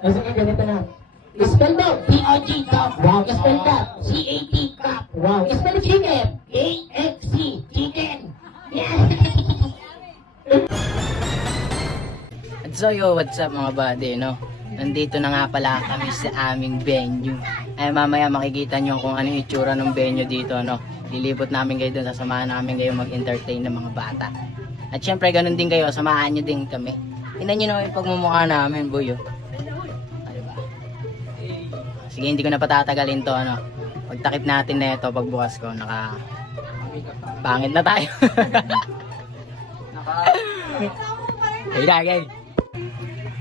O sige, ganito na. Spell mo, P-O-G, cup. Wow. Spell cup, C-A-T, cup. Wow. Spell chicken, A-X-C, chicken. Yeah. So yo, what's up mga buddy, no? Nandito na nga pala kami sa aming venue. Ay mamaya makikita nyo kung ano yung itsura ng venue dito, no? Lilipot namin kayo doon, sasamahan namin kayo mag-entertain ng mga bata. At syempre ganun din kayo, samahan nyo din kami. Tingnan nyo naman yung pagmumukha namin, boy. Diba? Sige, hindi ko na patatagalin to, ano? Pagtakip natin na ito, pagbukas ko, pangit na tayo. Okay.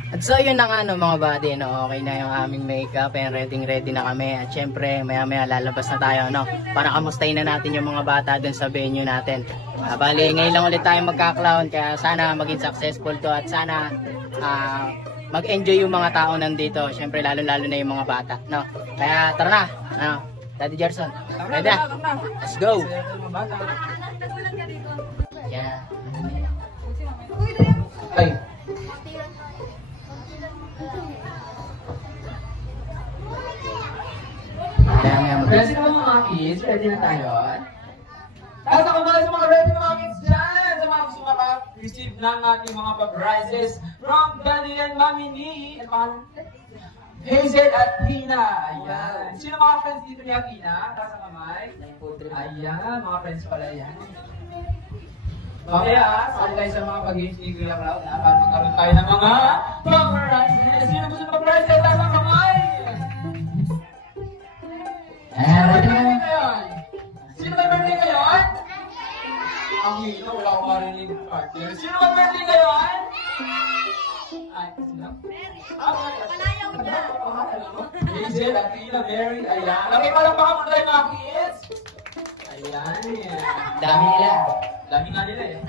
At so yun na nga no mga buddy, no? Okay na yung aming makeup and ready na kami. At syempre maya maya lalabas na tayo, no? Para kamustahin na natin yung mga bata dun sa venue natin. Bali ngayon lang ulit tayo magka-clown, kaya sana maging successful to at sana mag-enjoy yung mga tao nandito. Syempre lalo na yung mga bata, no? Kaya tara na, ano? Daddy Gerson, ready na? Let's go! Yeah. Ay. Ready na mga kids? Ready na tayo? Tapos ako muna sa mga ready na mga kids dyan! Sa mga gusto maka-receive ng ating mga prizes from Daddy and Mommy ni Hazel at Tina. Ayan. Sino mga friends dito ni Tina? Taas ang kamay. Ayan, mga friends pala yan. Okay saan tayo sa mga pag-games ni Kuya Cloud para magkaroon tayo ng mga prizes. Sino gusto mag-prizes? Taas ang kamay! Sino may birthday ngayon? Ang hilo, wala akong marinig partner. Sino may birthday ngayon? Ay, sino? Palayaw na. Hazel, Athena, Mary, ayan. Okay, palang baka muna tayo mga kids. Ayan. Dami nila. Dami nga nila eh.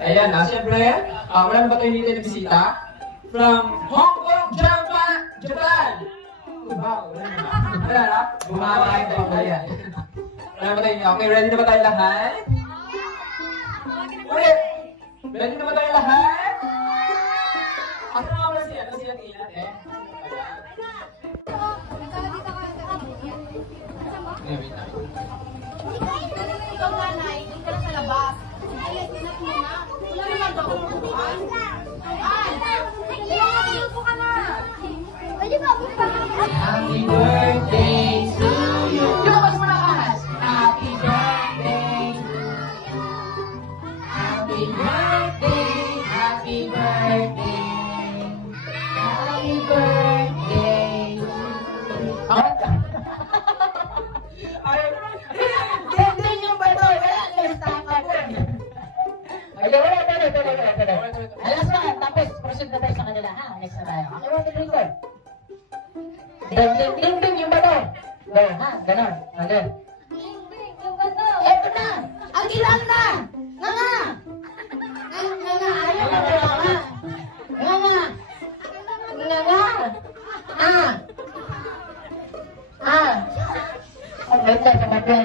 Ayan siyempre, wala na ba tayo dito na bisita? From Hong Kong, Japan! Wow, wala na? Bumabay tayo ba yan? Wala ba tayo niyo? Okay, ready na ba tayo lahat? Ulit! Ready na ba tayo lahat? Asa na ba siya? Ano siya kilat eh? Ikaw nanay, doon ka na sa labas. Ay, tinat mo na. Wala naman daw ang buwan. Ay, upo ka na. Pwede ba, upo ka na. Happy birthday to you. Lumabas mo na kas. Happy birthday. Happy birthday. Happy birthday. Happy birthday. Ganda yung bato. Alas na, tapos proceed na tayo sa kanila, ha? Next na tayo. Okay, one, two, three, four. Ding, yung bato. Go, ha? Ganon. Okay. Yung bato. Eto na! Ang ilan na! Nga! Ayaw na nga! Nga! Ang ganda sa bato.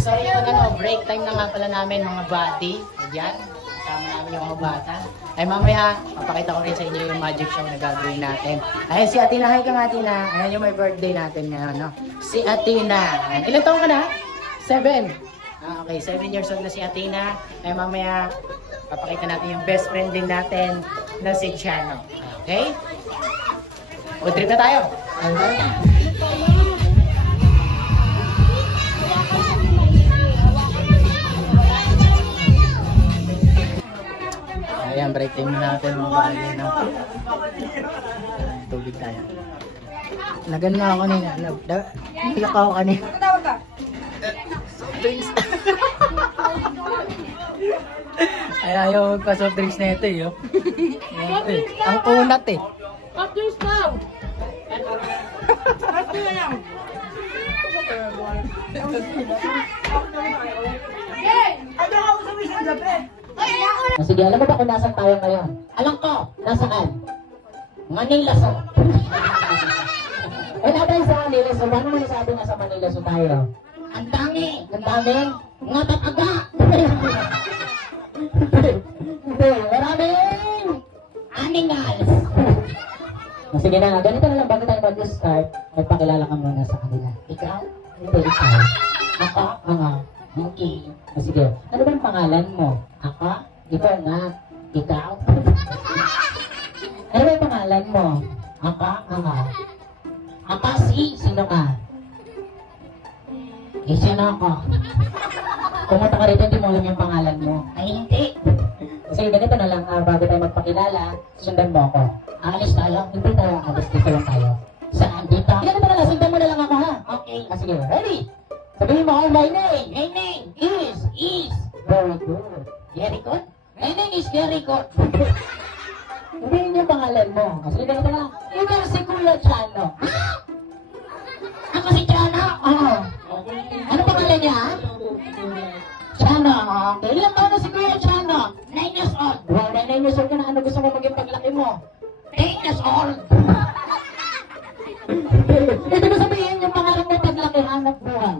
So yun break time na nga pala namin mga buddy. Diyan, kasama namin yung mga bata. Ay mamaya, papakita ko rin sa inyo yung magic show na gagawin natin. Ay si Athena, hi ka nga Athena. Ayan yung may birthday natin ngayon, no? Si Athena. Ilan taon ka na? 7. Okay, 7 years old na si Athena. Ay mamaya, papakita natin yung best friend din natin na si Chano. Okay? Food trip na tayo. Ayan, break time natin mga bagay na. Tubig tayo. Lagan nga ako kanina. Iyak ako kanina. Tawag ka. Drinks. Ay, ayaw magpa-soft drinks na ito eh. Ang unat eh. Hot drinks now. Hot drinks lang. Hey! Ano ka usapin sa gabi? Sige, alam mo ba kung nasan tayo ngayon? Alam ko, nasaan? Manila Zoo. Eh, na tayo sa Manila Zoo. Paano mo nasabi na sa Manila Zoo tayo? Ang dami! Ang dami? Nga tataga. Maraming animals. Sige na nga, ganito na lang bago tayo mag-start. Magpakilala ka muna sa kanila. Ikaw? Hindi, ikaw. Ako? Okay. Sige. Ano bang pangalan mo? Ako? Ikaw nga. Ikaw? Ano bang pangalan mo? Ako? Ako sino ka? Sino ako? Pumunta ka rito, hindi mo alam yung pangalan mo. Ay, hindi. Sige, ganito na lang. Bago tayo magpakilala, sundan mo ako. Alis tayo? Hindi tayo alis. Dito lang tayo. Saan? Dito? Ganito na lang. Sundan mo na lang ako, ha? Okay. Sige, ready? Sabihin mo, my name. My name is very good. Very good? My name is very good. Sabihin yung pangalan mo. Sige, ganito na lang. Ikaw si Kuya Chano. Ha? Ako si Chano? Oo. Ano pangalan niya, ha? Chano. Okay. Ilang taon na si Kuya Chano? 9 years old. Wow, 9 years old ka na. Ano gusto mo maging paglaki mo? 10 years old. Ito ko sabihin yung pangarap mo paglaki, hanap buhay.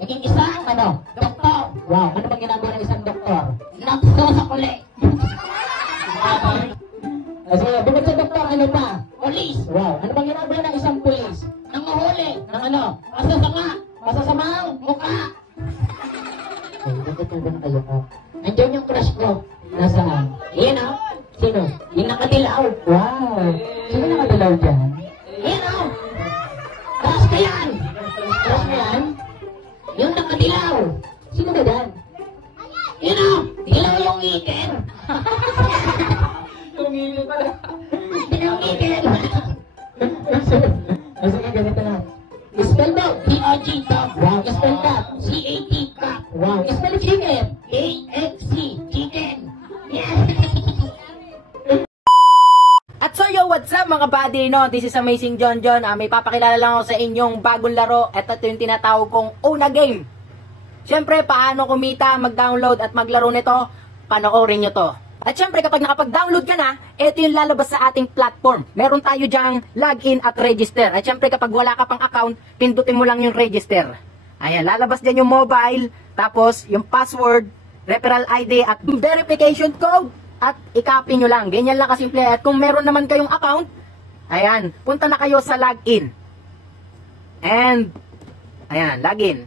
Naging isang doktor. Wow, ano bang ginagawa ng isang doktor? Nakso sa kuli. Kasi bukod sa doktor, ano pa? Polis. Wow, ano bang ginagawa ng isang polis? Nanguhuli. Ng masasamang mukha. Ay, bakit na kayo ko? Andiyan yung crush ko. Nasaan? Yan o. Sino? Yung nakadilaw. Wow. Sino nakadilaw dyan? Yan o. Crush ka yan. Crush ka yan? Yung nakadilaw. Sino ka dyan? Yan o. Dilaw yung ngipin. Yung ngipin pala. Yung ngipin. Sige, ganito na. Spell mo. T-O-G, top. Wow. Spell that. C-A-T, cup. Wow. Spell chicken. A-X-C, chicken. Yeah. At so yo, what's up mga buddy, no? This is Amazing John. May papakilala lang ako sa inyong bagong laro. At ito yung tinatawag kong Una Game. Siyempre, paano kumita, mag-download at maglaro nito? Panoorin nyo to. At syempre, kapag nakapag-download ka na, ito yung lalabas sa ating platform. Meron tayo dyang login at register. At syempre, kapag wala ka pang account, pindutin mo lang yung register. Ayan, lalabas dyan yung mobile, tapos yung password, referral ID at verification code. At i-copy nyo lang. Ganyan lang kasimple. At kung meron naman kayong account, ayan, punta na kayo sa login. And, ayan, login.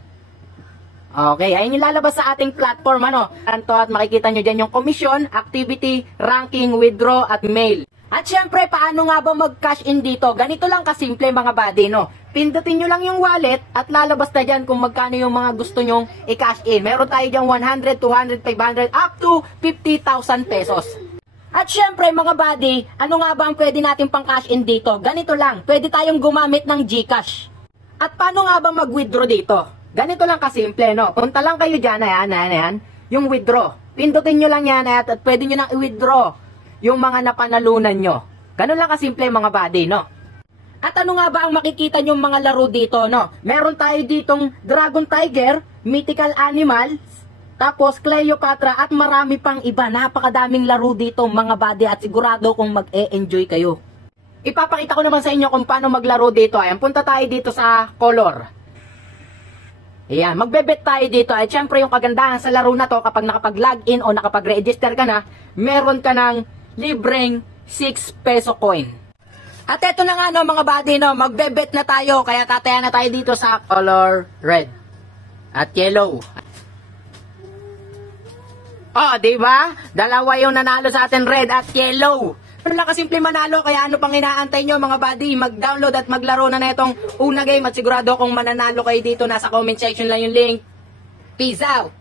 Okay, ayun yung lalabas sa ating platform, Anto, at makikita nyo dyan yung commission, activity, ranking, withdraw, at mail. At syempre, paano nga ba mag-cash in dito? Ganito lang kasimple mga buddy, Pindutin nyo lang yung wallet at lalabas na dyan kung magkano yung mga gusto nyong i-cash in. Meron tayo dyan 100, 200, 500, up to 50,000 pesos. At syempre mga buddy, ano nga ba ang pwede natin pang cash in dito? Ganito lang, pwede tayong gumamit ng GCash. At paano nga ba mag-withdraw dito? Ganito lang kasimple, Punta lang kayo dyan, ayan, yung withdraw. Pindutin nyo lang yan at pwede nyo nang i-withdraw yung mga napanalunan nyo. Ganun lang kasimple mga buddy, At ano nga ba ang makikita nyong mga laro dito, Meron tayo ditong Dragon Tiger, Mythical Animals, tapos Cleopatra at marami pang iba. Napakadaming laro dito mga buddy at sigurado kung mag-e-enjoy kayo. Ipapakita ko naman sa inyo kung paano maglaro dito. Ayan, punta tayo dito sa color. Ayan, magbebet tayo dito. At syempre yung kagandahan sa laro na to, kapag nakapag-login o nakapag-register ka na, meron ka ng libreng 6 peso coin. At eto na nga mga buddy, magbebet na tayo. Kaya tataya na tayo dito sa color red at yellow. Oh, diba? Dalawa yung nanalo sa atin, red at yellow. Ano lang kasimple manalo, kaya ano pang inaantay nyo mga buddy? Mag-download at maglaro na itong Una Game at sigurado kung mananalo kayo dito, nasa comment section lang yung link. Peace out!